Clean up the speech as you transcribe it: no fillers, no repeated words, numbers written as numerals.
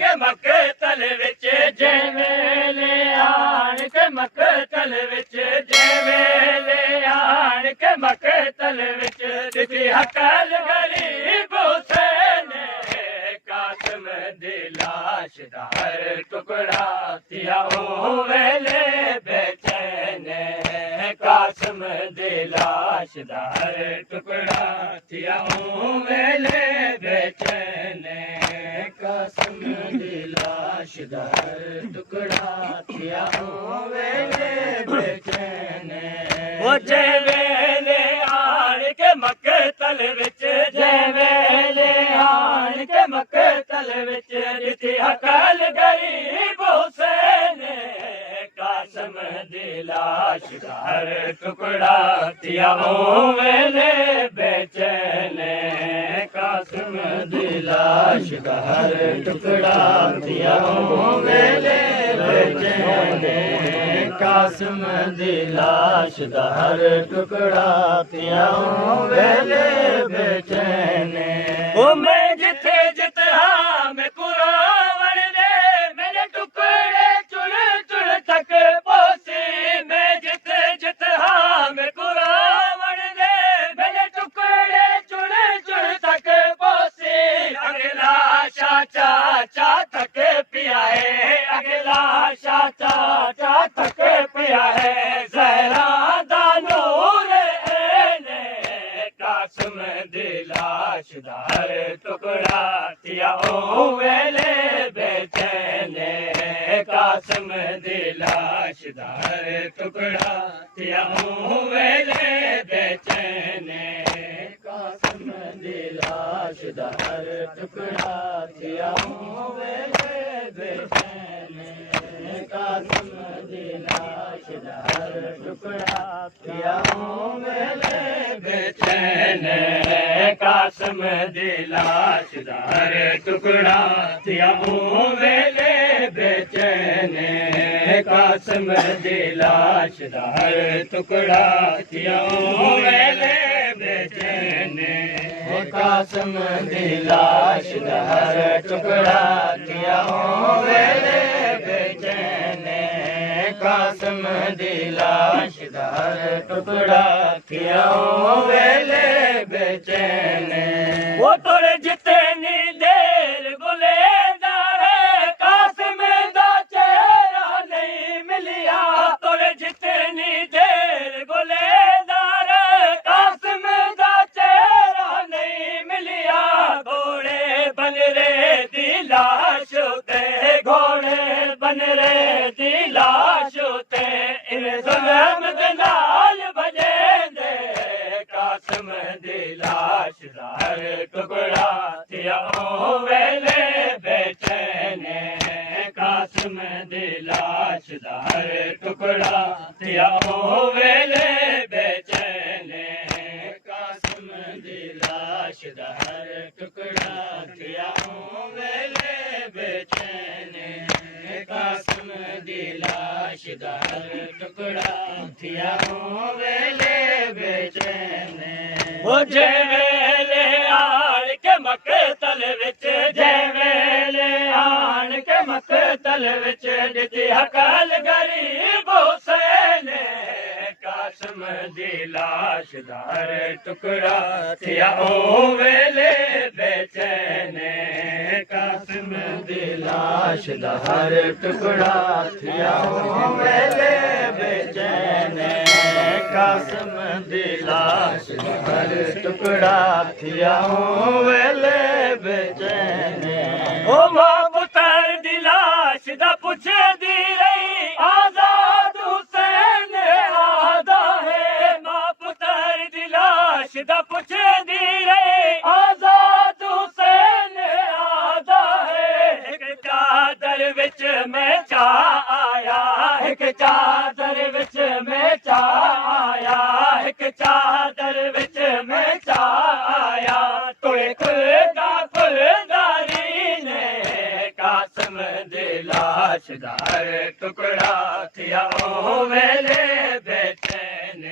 के मकतल विच जे वेले आण के मकतल विच जे वेले आण के मकतल विच दिती हकल गरीब हुसैन कासिम दी लाश दा हर टुकड़ा थिया ओ वेले बेचैन कासिम दी लाश दा हर टुकड़ा थिया ओ वेले बेचैन कासिम दी लाश दा हर टुकड़ा थिया ओ वेले बेचैन ओ जे वेले आण के मकतल विच जे वेले आण के मकतल विच दिती हकल गरीब हुसैन कासिम दी लाश दा हर टुकड़ा थिया ओ वेले बेचैन कासिम दी लाश दा हर टुकड़ा थिया ओ वेले बेचैन कासिम दी लाश दा हर टुकड़ा थिया ओ वेले बेचैन ओ मैं जिथे जित हाँ मैं कुरावण दे मेरे टुकड़े चुल चुल तक पोसी मैं जिथे जित हाँ मैं कुरावण दे मेरे टुकड़े चुल चुल तक पोसी अगला चाचा चा तक पिया है अगला चाचा चा तक पिया है जहरा दानूर ने कासिम दी लाश दा हर टुकड़ा थिया ओ वेले बेचैन कासिम दी लाश दा हर टुकड़ा थिया ओ वेले बेचैन कासिम दी लाश दा हर टुकड़ा थिया ओ वेले बेचैन कासिम दी लाश दा हर टुकड़ा थिया ओ वेले बेचैन कासिम दी लाश दा हर टुकड़ा थिया ओ वेले बेचैन कासिम दी लाश दा हर टुकड़ा थिया ओ वेले बेचैन कासिम दी लाश दा हर टुकड़ा थिया ओ वेले बेचैन कासिम दी लाश दा हर टुकड़ा थिया ओ वेले बेचैन वो तोड़े जितनी देर गुलेदार कासिम दा चेहरा नहीं मिलिया तोड़े जितनी देर गुलेदार कासिम दा चेहरा नहीं मिलिया घोड़े बन रे दी लाश उते घोड़े बन रे दी लाश उते इन जुल्म दे नाल भजेंदे कासिम दी लाश दा हर टुकड़ा थिया ओ वेले बेचैन कासिम दी लाश दा हर टुकड़ा थिया ओ वेले बेचैन कासिम दी लाश दा हर टुकड़ा थिया ओ वेले बेचैन कासिम दी लाश दा हर टुकड़ा थिया ओ वेले बेचैन ओ जे वेले आण के मकतल विच जे वेले आण के मकतल विच दिती हकल गरीब हुसैन कासिम दी लाश दा हर टुकड़ा थिया ओ वेले बेचैन कासिम दी लाश दा हर टुकड़ा थिया ओ वेले बेचैन कासिम दी लाश दा हर टुकड़ा थिया ओ वेले बेचैन ओ मां पुत्र दी लाश दा पुछदी रही आजाद हुसैन आदा है मां पुत्र दी लाश दा पुछदी रही आजाद हुसैन आदा है एक चादर विच मैं चा आया एक चादर विच मैं चा आया एक चादर विच मैं चा आया तुए कुलदारी ने कासिम दी लाश दा हर टुकड़ा थिया ओ वेले बेचैन